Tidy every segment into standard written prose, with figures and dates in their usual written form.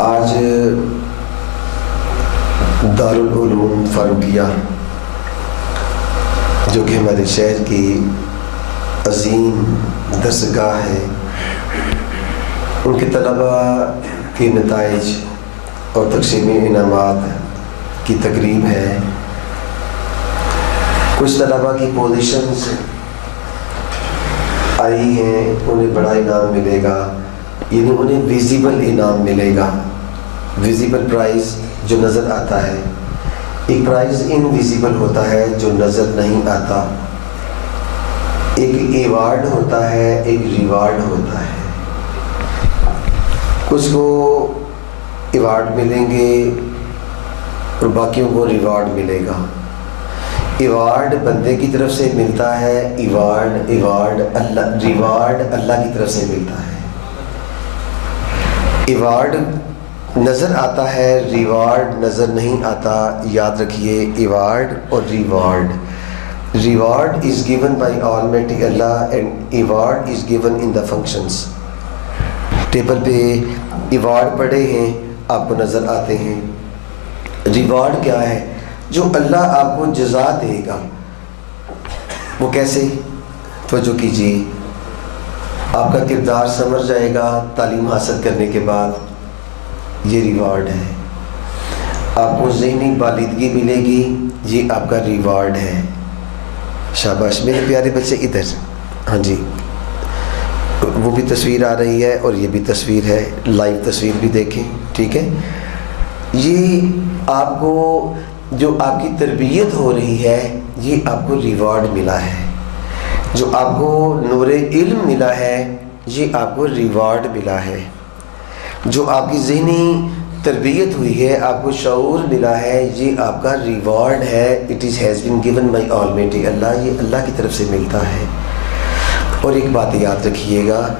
آج دارالعلوم فاروقیہ جو کہ ہمارے شہر کی عظیم درسگاہ ہے، ان کے طلباء کے نتائج اور تقسیم انعامات کی تقریب ہے۔ کچھ طلباء کی پوزیشنز آئی ہیں، انہیں بڑا انعام ملے گا، یعنی انہیں ویزیبل انعام ملے گا۔ ویزیبل پرائز جو نظر آتا ہے، ایک پرائز انویزیبل ہوتا ہے جو نظر نہیں آتا، ایک ایوارڈ ہوتا ہے، ایک ریوارڈ ہوتا ہے۔ کچھ کو ایوارڈ ملیں گے اور باقیوں کو ریوارڈ ملے گا۔ ایوارڈ بندے کی طرف سے ملتا ہے، ریوارڈ اللہ کی طرف سے ملتا ہے۔ ایوارڈ نظر آتا ہے، ریوارڈ نظر نہیں آتا۔ یاد رکھیے، ایوارڈ اور reward. Reward is given by Almighty Allah and award is given in the functions۔ Table پہ ایوارڈ پڑے ہیں، آپ کو نظر آتے ہیں۔ ریوارڈ کیا ہے؟ جو اللہ آپ کو جزا دے گا۔ وہ کیسے؟ توجہ کیجیے، آپ کا کردار سمجھ جائے گا تعلیم حاصل کرنے کے بعد، یہ ریوارڈ ہے۔ آپ کو ذہنی بالغی ملے گی، یہ آپ کا ریوارڈ ہے۔ شاباش میرے پیارے بچے، ادھر، ہاں جی، وہ بھی تصویر آ رہی ہے اور یہ بھی تصویر ہے، لائیو تصویر بھی دیکھیں، ٹھیک ہے۔ یہ آپ کو جو آپ کی تربیت ہو رہی ہے، یہ آپ کو ریوارڈ ملا ہے۔ جو آپ کو نور علم ملا ہے، یہ آپ کو ریوارڈ ملا ہے۔ جو آپ کی ذہنی تربیت ہوئی ہے، آپ کو شعور ملا ہے، یہ آپ کا ریوارڈ ہے۔ It is has been given by Almighty Allah, یہ اللہ کی طرف سے ملتا ہے۔ اور ایک بات یاد رکھیے گا،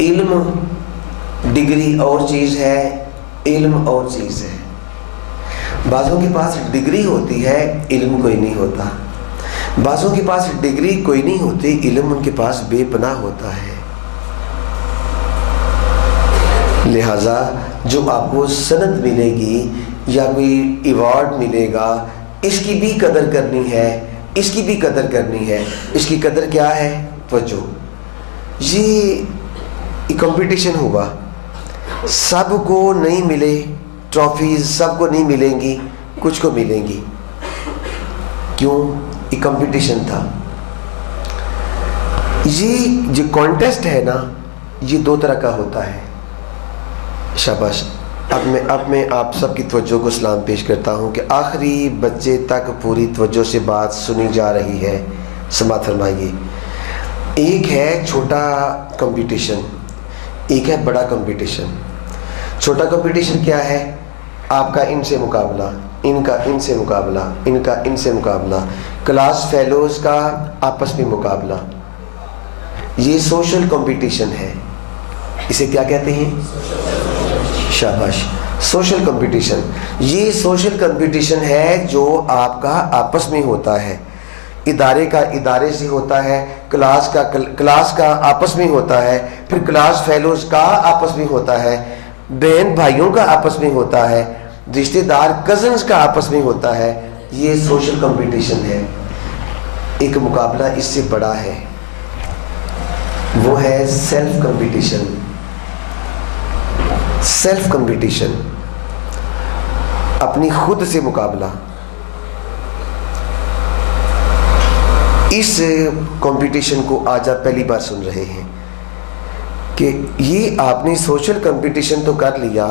علم ڈگری اور چیز ہے، علم اور چیز ہے۔ بعضوں کے پاس ڈگری ہوتی ہے، علم کوئی نہیں ہوتا۔ بعضوں کے پاس ڈگری کوئی نہیں ہوتی، علم ان کے پاس بے پناہ ہوتا ہے۔ لہٰذا جو آپ کو سند ملے گی یا کوئی ایوارڈ ملے گا، اس کی بھی قدر کرنی ہے، اس کی بھی قدر کرنی ہے۔ اس کی قدر کیا ہے؟ توجہ، یہ کمپٹیشن ہوگا، سب کو نہیں ملے ٹرافیز، سب کو نہیں ملیں گی، کچھ کو ملیں گی۔ کیوں؟ یہ کمپٹیشن تھا۔ یہ جو کانٹیسٹ ہے نا، یہ دو طرح کا ہوتا ہے۔ شاباش، اب میں آپ سب کی توجہ کو سلام پیش کرتا ہوں کہ آخری بچے تک پوری توجہ سے بات سنی جا رہی ہے، سماعت فرمائیے۔ ایک ہے چھوٹا کمپٹیشن، ایک ہے بڑا کمپٹیشن۔ چھوٹا کمپٹیشن کیا ہے؟ آپ کا ان سے مقابلہ، ان کا ان سے مقابلہ، ان کا ان سے مقابلہ، کلاس فیلوز کا آپس میں مقابلہ۔ یہ سوشل کمپٹیشن ہے۔ اسے کیا کہتے ہیں؟ شاباش، سوشل کمپٹیشن۔ یہ سوشل کمپٹیشن ہے جو آپ کا آپس میں ہوتا ہے، ادارے کا ادارے سے ہوتا ہے، کلاس کا آپس میں ہوتا ہے، پھر کلاس فیلوز کا آپس میں ہوتا ہے، بہن بھائیوں کا آپس میں ہوتا ہے، رشتہ دار کزنز کا آپس میں ہوتا ہے۔ یہ سوشل کمپٹیشن ہے۔ ایک مقابلہ اس سے بڑا ہے، وہ ہے سیلف کمپٹیشن۔ سیلف کمپٹیشن، اپنی خود سے مقابلہ۔ اس کمپٹیشن کو آج آپ پہلی بار سن رہے ہیں کہ یہ آپ نے سوشل کمپٹیشن تو کر لیا،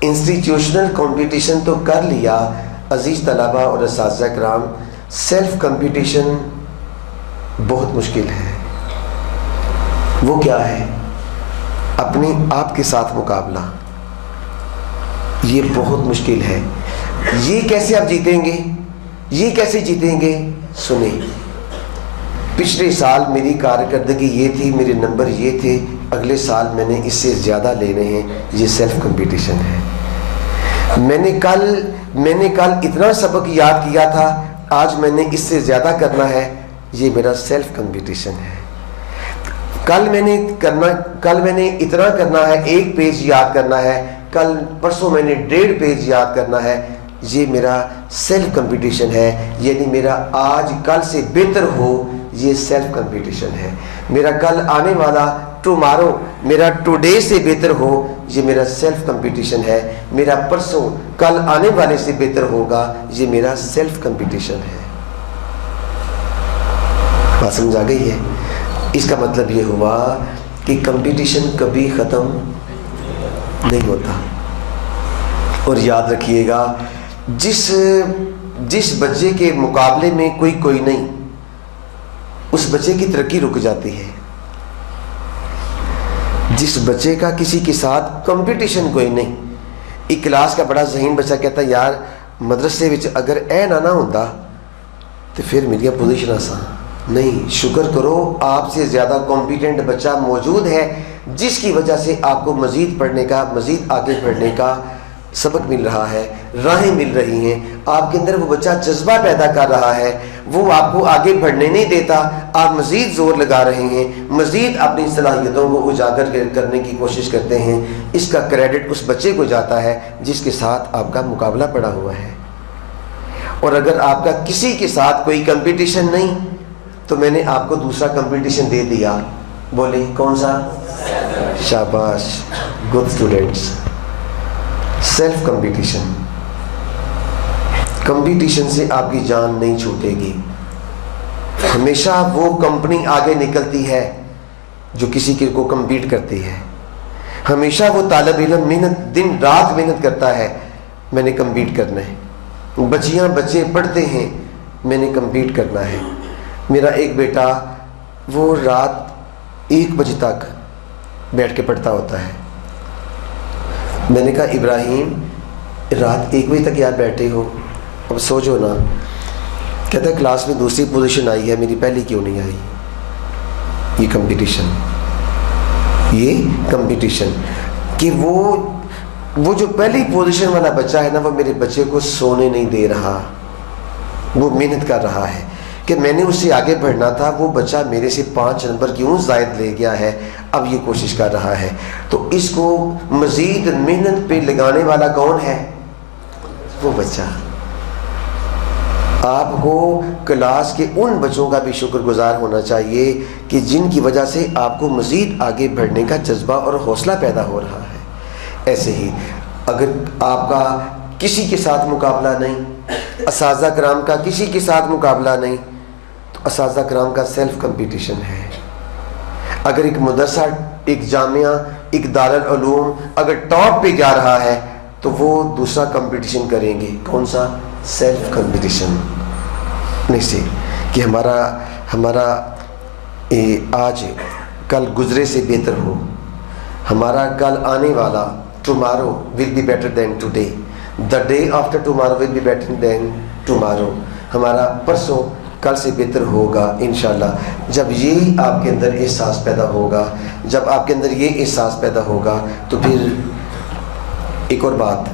انسٹیٹیوشنل کمپٹیشن تو کر لیا۔ عزیز طلباء اور اساتذہ کرام، سیلف کمپٹیشن بہت مشکل ہے۔ وہ کیا ہے؟ اپنے آپ کے ساتھ مقابلہ۔ یہ بہت مشکل ہے۔ یہ کیسے آپ جیتیں گے؟ یہ کیسے جیتیں گے؟ سنیں، پچھلے سال میری کارکردگی یہ تھی، میرے نمبر یہ تھے، اگلے سال میں نے اس سے زیادہ لینے ہیں۔ یہ سیلف کمپٹیشن ہے۔ میں نے کل اتنا سبق یاد کیا تھا، آج میں نے اس سے زیادہ کرنا ہے۔ یہ میرا سیلف کمپٹیشن ہے۔ کل میں نے اتنا کرنا ہے، 1 پیج یاد کرنا ہے، کل پرسوں میں نے 1.5 پیج یاد کرنا ہے. یہ میرا سیلف کمپٹیشن ہے، یعنی میرا آج کل سے بہتر ہو، یہ سیلف کمپٹیشن ہے. میرا کل آنے والا ٹمارو میرا ٹوڈے سے بہتر ہو، یہ میرا سیلف کمپٹیشن ہے. میرا پرسوں کل آنے والے سے بہتر ہوگا، یہ میرا سیلف کمپٹیشن ہے. بات سمجھ آ گئی ہے؟ اس کا مطلب یہ ہوا کہ کمپٹیشن کبھی ختم نہیں ہوتا. اور یاد رکھیے گا، جس بچے کے مقابلے میں کوئی نہیں، اس بچے کی ترقی رک جاتی ہے. جس بچے کا کسی کے ساتھ کمپٹیشن کوئی نہیں، ایک کلاس کا بڑا ذہین بچہ کہتا ہے یار مدرسے وچ اگر اے نہ ہوندا تو پھر میری پوزیشن آسان نہیں. شکر کرو آپ سے زیادہ کمپیٹنٹ بچہ موجود ہے، جس کی وجہ سے آپ کو مزید پڑھنے کا، مزید آگے بڑھنے کا سبق مل رہا ہے، راہیں مل رہی ہیں. آپ کے اندر وہ بچہ جذبہ پیدا کر رہا ہے، وہ آپ کو آگے بڑھنے نہیں دیتا. آپ مزید زور لگا رہے ہیں، مزید اپنی صلاحیتوں کو اجاگر کرنے کی کوشش کرتے ہیں. اس کا کریڈٹ اس بچے کو جاتا ہے جس کے ساتھ آپ کا مقابلہ پڑا ہوا ہے. اور اگر آپ کا کسی کے ساتھ کوئی کمپٹیشن نہیں تو میں نے آپ کو دوسرا کمپٹیشن دے دیا. بولے کون سا؟ شاباش، good students. Self competition. Competition سے آپ کی جان نہیں چھوٹے گی. ہمیشہ وہ کمپنی آگے نکلتی ہے جو کسی کے کو کمپیٹ کرتی ہے. ہمیشہ وہ طالب علم محنت، دن رات محنت کرتا ہے، میں نے کمپیٹ کرنا ہے. بچیاں بچے پڑھتے ہیں، میں نے کمپیٹ کرنا ہے. میرا ایک بیٹا وہ رات 1 بجے تک بیٹھ کے پڑھتا ہوتا ہے. میں نے کہا ابراہیم رات 1 بجے تک یار بیٹھے ہو، اب سو جو نا. کہتا ہے کلاس میں دوسری پوزیشن آئی ہے، میری پہلی کیوں نہیں آئی؟ یہ کمپٹیشن کہ وہ جو پہلی پوزیشن والا بچہ ہے نا، وہ میرے بچے کو سونے نہیں دے رہا. وہ محنت کر رہا ہے کہ میں نے اس سے آگے بڑھنا تھا، وہ بچہ میرے سے 5 نمبر کیوں زائد لے گیا ہے. اب یہ کوشش کر رہا ہے. تو اس کو مزید محنت پہ لگانے والا کون ہے؟ وہ بچہ. آپ کو کلاس کے ان بچوں کا بھی شکر گزار ہونا چاہیے کہ جن کی وجہ سے آپ کو مزید آگے بڑھنے کا جذبہ اور حوصلہ پیدا ہو رہا ہے. ایسے ہی اگر آپ کا کسی کے ساتھ مقابلہ نہیں، اساتذہ کرام کا کسی کے ساتھ مقابلہ نہیں، تو اساتذہ کرام کا سیلف کمپٹیشن ہے. اگر ایک مدرسہ، ایک جامعہ، ایک دارالعلوم اگر ٹاپ پہ جا رہا ہے تو وہ دوسرا کمپٹیشن کریں گے. کون سا؟ Self competition. نہیں سے کہ ہمارا آج کل گزرے سے بہتر ہو، ہمارا کل آنے والا tomorrow will be better than today, the day after tomorrow will be better than tomorrow. ہمارا پرسوں کل سے بہتر ہوگا انشاءاللہ. جب یہ آپ کے اندر احساس پیدا ہوگا، جب آپ کے اندر یہ احساس پیدا ہوگا تو پھر ایک اور بات،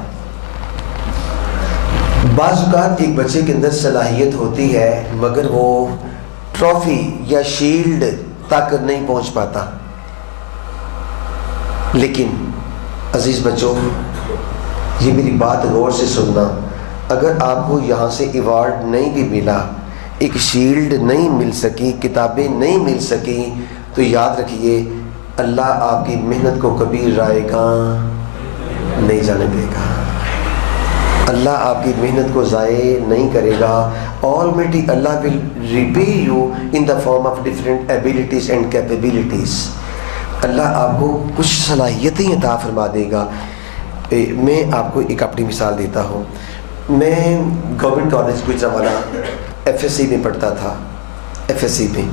بعض اوقات ایک بچے کے اندر صلاحیت ہوتی ہے مگر وہ ٹرافی یا شیلڈ تک نہیں پہنچ پاتا. لیکن عزیز بچوں، یہ میری بات غور سے سننا، اگر آپ کو یہاں سے ایوارڈ نہیں بھی ملا، ایک شیلڈ نہیں مل سکی، کتابیں نہیں مل سکی، تو یاد رکھیے اللہ آپ کی محنت کو کبھی رائے گاں نہیں جانے دے گا. اللہ آپ کی محنت کو ضائع نہیں کرے گا. Almighty Allah will repay you in the form of different abilities and capabilities. اللہ آپ کو کچھ صلاحیتیں عطا فرما دے گا. میں آپ کو ایک اپنی مثال دیتا ہوں. میں گورنمنٹ کالج گجرانوالہ FSC میں پڑھتا تھا. FSC میں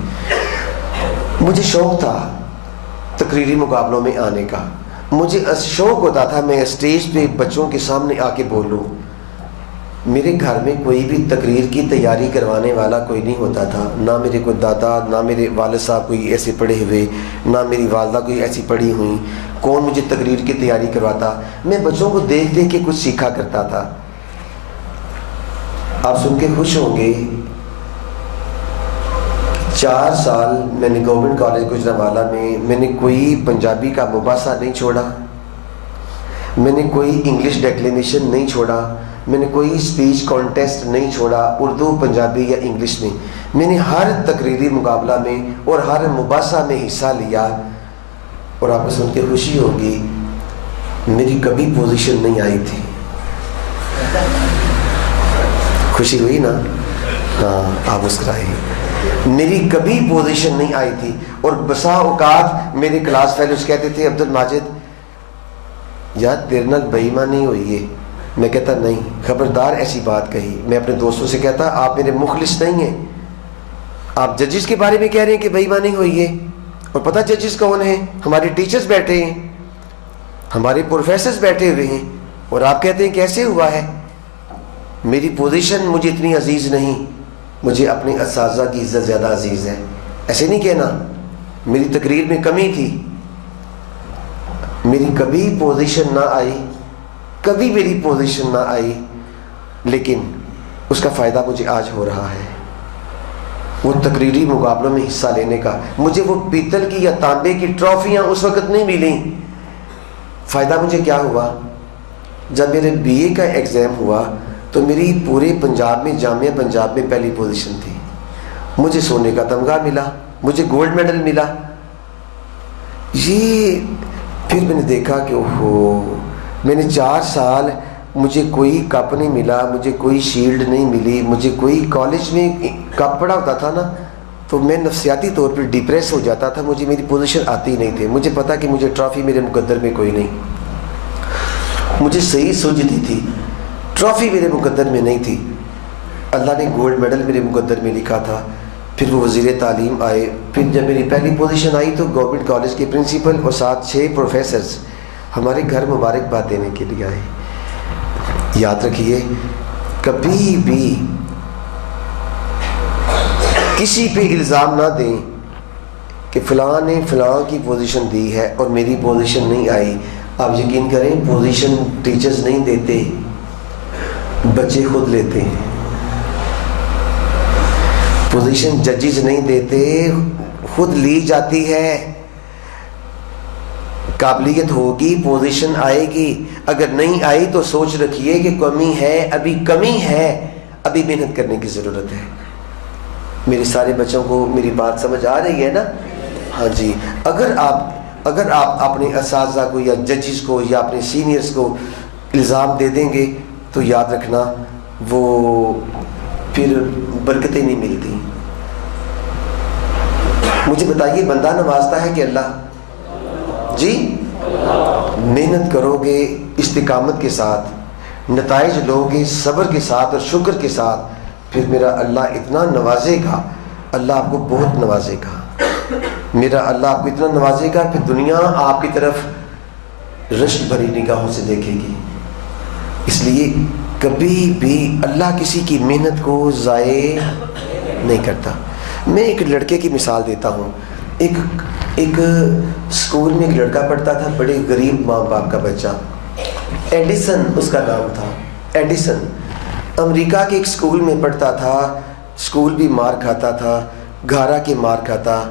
مجھے شوق تھا تقریری مقابلوں میں آنے کا. مجھے شوق ہوتا تھا میں اسٹیج پہ بچوں کے سامنے آ کے بولوں. میرے گھر میں کوئی بھی تقریر کی تیاری کروانے والا کوئی نہیں ہوتا تھا. نہ میرے کوئی دادا، نہ میرے والد صاحب کوئی ایسے پڑھے ہوئے، نہ میری والدہ کوئی ایسی پڑھی ہوئی. کون مجھے تقریر کی تیاری کرواتا؟ میں بچوں کو دیکھ دیکھ کے کچھ سیکھا کرتا تھا. آپ سن کے خوش ہوں گے 4 سال میں نے گورنمنٹ کالج گجرانوالہ میں نے کوئی پنجابی کا مباحثہ نہیں چھوڑا، میں نے کوئی انگلش ڈیکلیمیشن نہیں چھوڑا، میں نے کوئی اسپیچ کانٹیسٹ نہیں چھوڑا اردو پنجابی یا انگلش میں نے ہر تقریری مقابلہ میں اور ہر مباحثہ میں حصہ لیا. اور آپ کو سن کے خوشی ہوگی، میری کبھی پوزیشن نہیں آئی تھی. خوشی ہوئی نا؟ ہاں، آپ مسکرائے. میری کبھی پوزیشن نہیں آئی تھی. اور بسا اوقات میرے کلاس فیلوز کہتے تھے عبد الماجد یار تیرے نال بے ایمانی ہوئی ہے. میں کہتا نہیں، خبردار ایسی بات کہی. میں اپنے دوستوں سے کہتا آپ میرے مخلص نہیں ہیں، آپ ججز کے بارے میں کہہ رہے ہیں کہ بے ایمانی ہوئی ہے. اور پتہ ججز کون ہیں؟ ہمارے ٹیچرز بیٹھے ہیں، ہمارے پروفیسرز بیٹھے ہوئے ہیں، اور آپ کہتے ہیں کیسے ہوا ہے. میری پوزیشن مجھے اتنی عزیز نہیں، مجھے اپنے اساتذہ کی عزت زیادہ عزیز ہے. ایسے نہیں کہنا میری تقریر میں کمی تھی. میری کبھی پوزیشن نہ آئی، کبھی میری پوزیشن نہ آئی، لیکن اس کا فائدہ مجھے آج ہو رہا ہے. وہ تقریری مقابلوں میں حصہ لینے کا. مجھے وہ پیتل کی یا تانبے کی ٹرافیاں اس وقت نہیں ملیں. فائدہ مجھے کیا ہوا؟ جب میرے بی اے کا ایگزام ہوا تو میری پورے پنجاب میں، جامعہ پنجاب میں پہلی پوزیشن تھی. مجھے سونے کا تمغہ ملا، مجھے گولڈ میڈل ملا. یہ پھر میں نے دیکھا کہ اوہو، میں نے 4 سال مجھے کوئی کپ نہیں ملا، مجھے کوئی شیلڈ نہیں ملی. مجھے کوئی کالج میں کپ پڑا ہوتا تھا نا تو میں نفسیاتی طور پر ڈپریس ہو جاتا تھا. مجھے میری پوزیشن آتی نہیں تھی. مجھے پتا کہ مجھے ٹرافی میرے مقدر میں کوئی نہیں. مجھے صحیح سوچتی تھی ٹرافی میرے مقدر میں نہیں تھی. اللہ نے گولڈ میڈل میرے مقدر میں لکھا تھا. پھر وہ وزیر تعلیم آئے. پھر جب میری پہلی پوزیشن آئی تو گورنمنٹ کالج کے پرنسپل اور ساتھ 6 پروفیسرز ہمارے گھر مبارکباد دینے کے لیے آئے. یاد رکھیے کبھی بھی کسی پہ الزام نہ دیں کہ فلاں نے فلاں کی پوزیشن دی ہے اور میری پوزیشن نہیں آئی. آپ یقین کریں پوزیشن ٹیچرز نہیں دیتے، بچے خود لیتے ہیں. پوزیشن ججز نہیں دیتے، خود لی جاتی ہے. قابلیت ہوگی پوزیشن آئے گی. اگر نہیں آئی تو سوچ رکھیے کہ کمی ہے، ابھی کمی ہے، ابھی محنت کرنے کی ضرورت ہے. میرے سارے بچوں کو میری بات سمجھ آ رہی ہے نا؟ ہاں جی. اگر آپ اپنے اساتذہ کو یا ججز کو یا اپنے سینئرز کو الزام دے دیں گے تو یاد رکھنا وہ پھر برکتیں نہیں ملتی. مجھے بتائیے بندہ نوازتا ہے کہ اللہ؟ جی، محنت کرو گے استقامت کے ساتھ، نتائج لو گے صبر کے ساتھ اور شکر کے ساتھ، پھر میرا اللہ اتنا نوازے گا. اللہ آپ کو بہت نوازے گا. میرا اللہ آپ کو اتنا نوازے گا پھر دنیا آپ کی طرف رشک بھری نگاہوں سے دیکھے گی. اس لیے کبھی بھی اللہ کسی کی محنت کو ضائع نہیں کرتا. میں ایک لڑکے کی مثال دیتا ہوں. ایک اسکول میں ایک لڑکا پڑھتا تھا، بڑے غریب ماں باپ کا بچہ. ایڈیسن اس کا نام تھا. ایڈیسن امریکہ کے ایک اسکول میں پڑھتا تھا. اسکول بھی مار کھاتا تھا، گھارا کے مار کھاتا،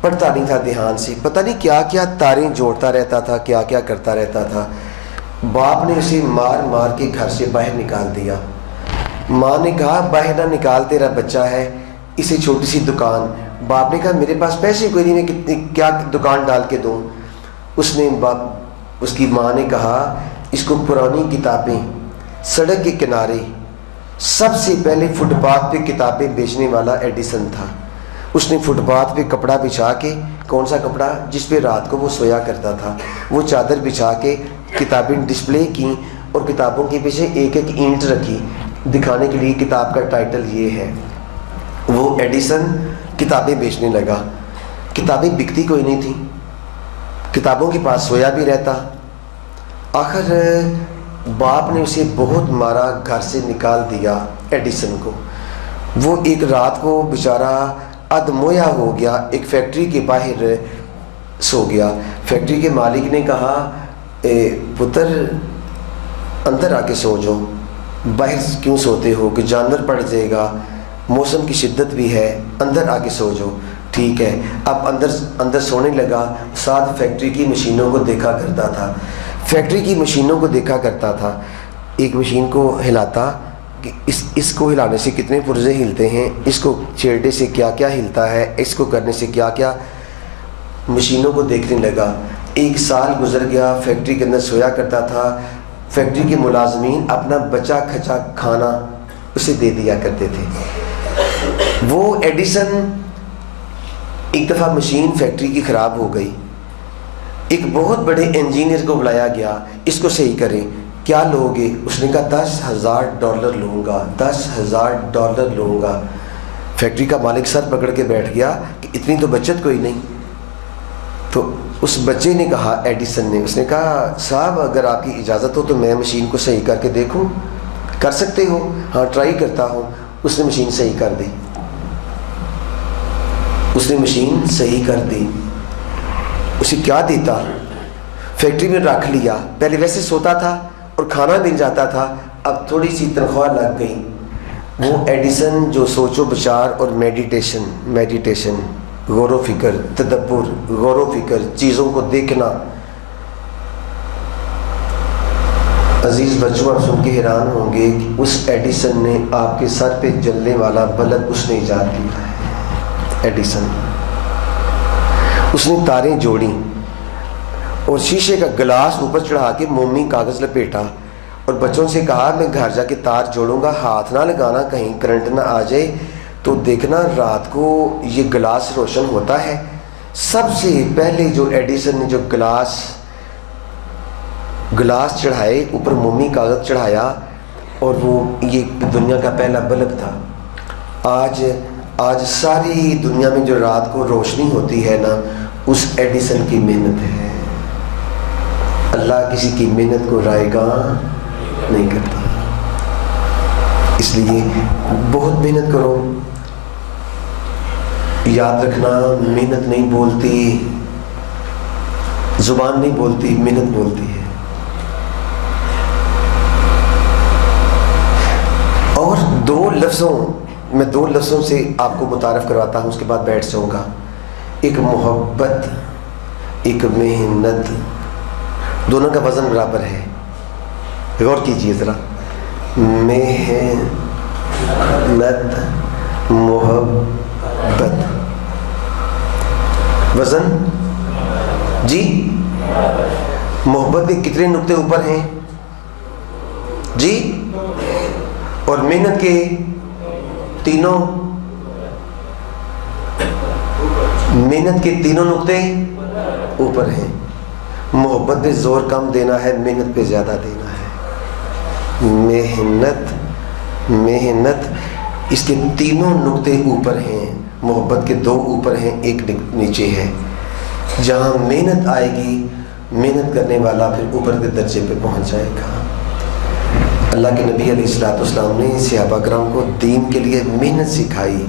پڑھتا نہیں تھا دھیان سے. پتہ نہیں کیا کیا تاریں جوڑتا رہتا تھا، کیا کیا کرتا رہتا تھا. باپ نے اسے مار مار کے گھر سے باہر نکال دیا. ماں نے کہا باہر نہ نکال، تیرا بچہ ہے، اسے چھوٹی سی دکان. باپ نے کہا میرے پاس پیسے کوئی نہیں، میں کتنی کیا دکان ڈال کے دوں. اس کی ماں نے کہا اس کو پرانی کتابیں، سڑک کے کنارے سب سے پہلے فٹ پاتھ پہ کتابیں بیچنے والا ایڈیسن تھا. اس نے فٹ پاتھ پہ کپڑا بچھا کے، کون سا کپڑا جس پہ رات کو وہ سویا کرتا تھا، وہ چادر بچھا کے کتابیں ڈسپلے کیں اور کتابوں کے پیچھے ایک ایک اینٹ رکھی دکھانے کے لیے کتاب کا ٹائٹل یہ ہے. وہ ایڈیسن کتابیں بیچنے لگا. کتابیں بکتی کوئی نہیں تھیں، کتابوں کے پاس سویا بھی رہتا. آخر باپ نے اسے بہت مارا، گھر سے نکال دیا ایڈیسن کو. وہ ایک رات کو بیچارہ ادمویا ہو گیا، ایک فیکٹری کے باہر سو گیا. فیکٹری کے مالک نے کہا پتر اندر آ کے سو جاؤ، باہر کیوں سوتے ہو کہ جانور پڑ جائے گا. موسم کی شدت بھی ہے، اندر آ کے سو جاؤ. ٹھیک ہے. اب اندر سونے لگا. ساتھ فیکٹری کی مشینوں کو دیکھا کرتا تھا. فیکٹری کی مشینوں کو دیکھا کرتا تھا. ایک مشین کو ہلاتا کہ اس کو ہلانے سے کتنے پرزے ہلتے ہیں، اس کو چھیڑنے سے کیا کیا ہلتا ہے، اس کو کرنے سے کیا کیا. مشینوں کو دیکھنے لگا. 1 سال گزر گیا. فیکٹری کے اندر سویا کرتا تھا. فیکٹری کے ملازمین اپنا بچا کھچا کھانا اسے دے دیا کرتے تھے. وہ ایڈیسن ایک دفعہ مشین فیکٹری کی خراب ہو گئی. ایک بہت بڑے انجینئر کو بلایا گیا، اس کو صحیح کریں. کیا لو گے؟ اس نے کہا $10,000 لوں گا. $10,000 لوں گا. فیکٹری کا مالک سر پکڑ کے بیٹھ گیا کہ اتنی تو بچت کوئی نہیں. تو اس بچے نے کہا، ایڈیسن نے، اس نے کہا صاحب اگر آپ کی اجازت ہو تو میں مشین کو صحیح کر کے دیکھوں. کر سکتے ہو؟ ہاں ٹرائی کرتا ہوں. اس نے مشین صحیح کر دی. اس نے مشین صحیح کر دی. اسے کیا دیتا؟ فیکٹری میں رکھ لیا. پہلے ویسے سوتا تھا اور کھانا مل جاتا تھا. اب تھوڑی سی تنخواہ لگ گئی. وہ ایڈیسن جو سوچ و بچار اور میڈیٹیشن، غور و فکر، تدبر، غور و فکر، چیزوں کو دیکھنا. عزیز بچوں آپ سن کے حیران ہوں گے کہ اس ایڈیسن نے آپ کے سر پہ جلنے والا بلب اس نے ایجاد کیا ہے. ایڈیسن اس نے تاریں جوڑی اور شیشے کا گلاس اوپر چڑھا کے مومی کاغذ لپیٹا اور بچوں سے کہا میں گھر جا کے تار جوڑوں گا، ہاتھ نہ لگانا کہیں کرنٹ نہ آ جائے. تو دیکھنا رات کو یہ گلاس روشن ہوتا ہے. سب سے پہلے جو ایڈیسن نے جو گلاس چڑھائے، اوپر مومی کاغذ چڑھایا اور وہ یہ دنیا کا پہلا بلب تھا. آج ساری دنیا میں جو رات کو روشنی ہوتی ہے نا، اس ایڈیسن کی محنت ہے. اللہ کسی کی محنت کو رائے گاں نہیں کرتا. اس لیے بہت محنت کرو. یاد رکھنا محنت نہیں بولتی، زبان نہیں بولتی، محنت بولتی ہے. اور میں دو لفظوں سے آپ کو متعارف کرواتا ہوں، اس کے بعد بیٹھ جاؤں گا. ایک محبت، ایک محنت. دونوں کا وزن برابر ہے. غور کیجئے ذرا. محنت، محبت. وزن جی. محبت کے کتنے نقطے اوپر ہیں جی؟ اور محنت کے تینوں نقطے اوپر ہیں. محبت پہ زور کم دینا ہے، محنت پہ زیادہ دینا ہے. محنت اس کے تینوں نقطے اوپر ہیں. محبت کے 2 اوپر ہیں، 1 نیچے ہے. جہاں محنت آئے گی، محنت کرنے والا پھر اوپر کے درجے پہ پہنچ جائے گا. اللہ کے نبی علیہ الصلوۃ والسلام نے صحابہ کرام کو دین کے لیے محنت سکھائی.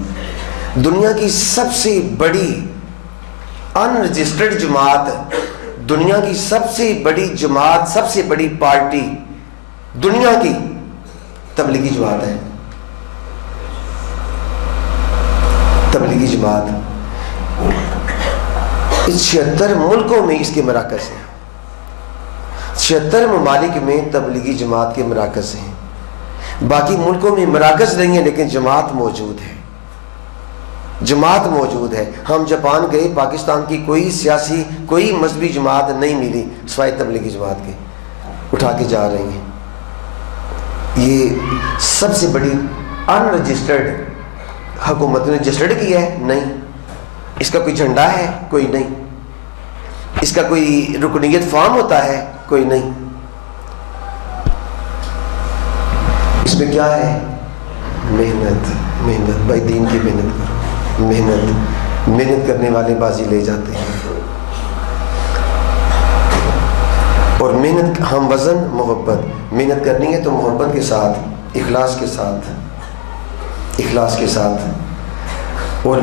دنیا کی سب سے بڑی ان رجسٹرڈ جماعت، دنیا کی سب سے بڑی جماعت، سب سے بڑی پارٹی دنیا کی تبلیغی جماعت ہے. تبلیغی جماعت 76 ملکوں میں اس کے مراکز ہیں. 76 ممالک میں تبلیغی جماعت کے مراکز ہیں. باقی ملکوں میں مراکز نہیں ہیں لیکن جماعت موجود ہے. جماعت موجود ہے. ہم جاپان گئے، پاکستان کی کوئی سیاسی، کوئی مذہبی جماعت نہیں ملی سوائے تبلیغی جماعت کے. اٹھا کے جا رہی ہیں. یہ سب سے بڑی ان رجسٹرڈ حکومت نے رجسٹرڈ کیا ہے؟ نہیں. اس کا کوئی جھنڈا ہے؟ کوئی نہیں. اس کا کوئی رکنیت فارم ہوتا ہے؟ کوئی نہیں. اس میں کیا ہے؟ محنت بھائی، دین کی محنت کرو. محنت کرنے والے بازی لے جاتے ہیں. اور محنت ہم وزن محبت. محنت کرنی ہے تو محبت کے ساتھ، اخلاص کے ساتھ. اور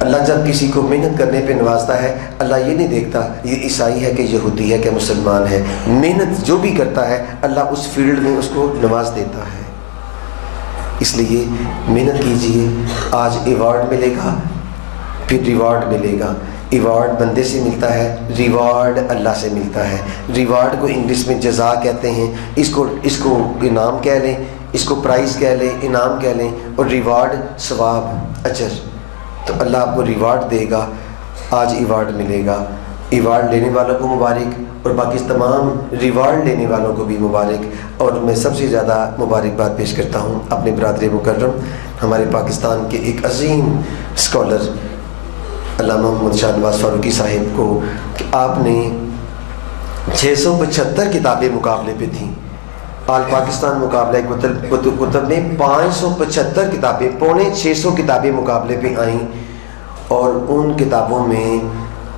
اللہ جب کسی کو محنت کرنے پہ نوازتا ہے، اللہ یہ نہیں دیکھتا یہ عیسائی ہے کہ یہودی ہے کہ مسلمان ہے. محنت جو بھی کرتا ہے اللہ اس فیلڈ میں اس کو نواز دیتا ہے. اس لیے محنت کیجئے. آج ایوارڈ ملے گا، پھر ریوارڈ ملے گا. ایوارڈ بندے سے ملتا ہے، ریوارڈ اللہ سے ملتا ہے. ریوارڈ کو انگلش میں جزا کہتے ہیں. اس کو انعام کہہ لیں، اس کو پرائز کہہ لیں، انعام کہہ لیں. اور ریوارڈ ثواب، اجر. تو اللہ آپ کو ریوارڈ دے گا. آج ایوارڈ ملے گا. ایوارڈ لینے والوں کو مبارک، اور باقی تمام ریوارڈ لینے والوں کو بھی مبارک. اور میں سب سے زیادہ مبارکباد پیش کرتا ہوں اپنے برادر مکرم، ہمارے پاکستان کے ایک عظیم اسکالر علامہ محمد شاہ نواز فاروقی صاحب کو، کہ آپ نے 675 کتابیں مقابلے پہ تھیں. آل پاکستان مقابلہ کتب میں 575 کتابیں، 650 کتابیں مقابلے پہ آئیں. اور ان کتابوں میں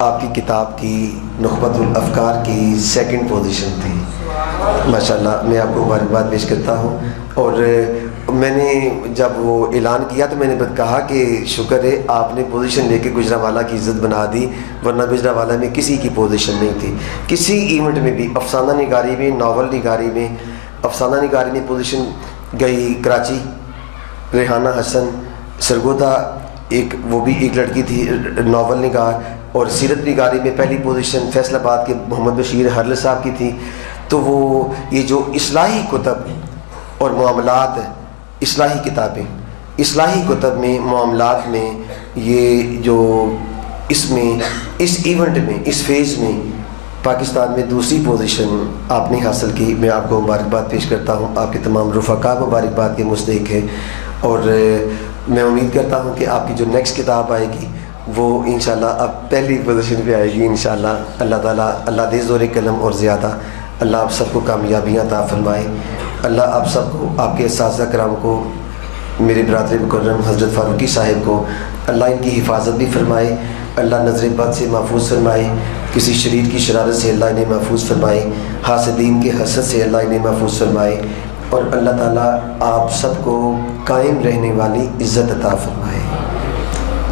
آپ کی کتاب کی نخبۃ الافکار کی 2nd پوزیشن تھی. ماشاءاللہ میں آپ کو مبارکباد پیش کرتا ہوں. اور میں نے جب وہ اعلان کیا تو میں نے کہا کہ شکر ہے آپ نے پوزیشن لے کے گجرانوالہ کی عزت بنا دی، ورنہ گجرانوالہ میں کسی کی پوزیشن نہیں تھی. کسی ایونٹ میں بھی، افسانہ نگاری میں، ناول نگاری میں، افسانہ نگاری میں پوزیشن گئی کراچی، ریحانہ حسن سرگودا، وہ بھی ایک لڑکی تھی ناول نگار. اور سیرت نگاری میں پہلی پوزیشن فیصل آباد کے محمد بشیر ہرل صاحب کی تھی. تو وہ یہ جو اصلاحی کتب اور معاملات، اصلاحی کتابیں، اصلاحی کتب میں، معاملات میں، یہ جو اس ایونٹ میں، اس فیز میں پاکستان میں 2ری پوزیشن آپ نے حاصل کی. میں آپ کو مبارکباد پیش کرتا ہوں. آپ کے تمام رفقا مبارکباد کے مستحق ہیں. اور میں امید کرتا ہوں کہ آپ کی جو نیکسٹ کتاب آئے گی وہ انشاءاللہ اب پہلی پوزیشن پہ آئے گی انشاءاللہ. اللہ تعالیٰ، اللہ دے زور قلم اور زیادہ. اللہ آپ سب کو کامیابیاں عطا فرمائے. اللہ آپ سب کو، آپ کے اساتذہ کرام کو، میرے برادر مکرم حضرت فاروقی صاحب کو اللہ ان کی حفاظت بھی فرمائے. اللہ نظر بد سے محفوظ فرمائے. کسی شریر کی شرارت سے اللہ انہیں محفوظ فرمائے. حاسدین کے حسد سے اللہ انہیں محفوظ فرمائے. اور اللہ تعالیٰ آپ سب کو قائم رہنے والی عزت عطا فرمائے.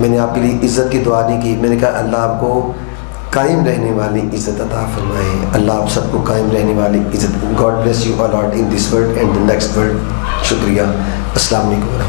میں نے آپ کے لیے عزت کی دعا نہیں کی، میں نے کہا اللہ آپ کو قائم رہنے والی عزت عطا فرمائے. اللہ آپ سب کو قائم رہنے والی عزت. God bless you all out in this world and the next world. شکریہ. السلام علیکم.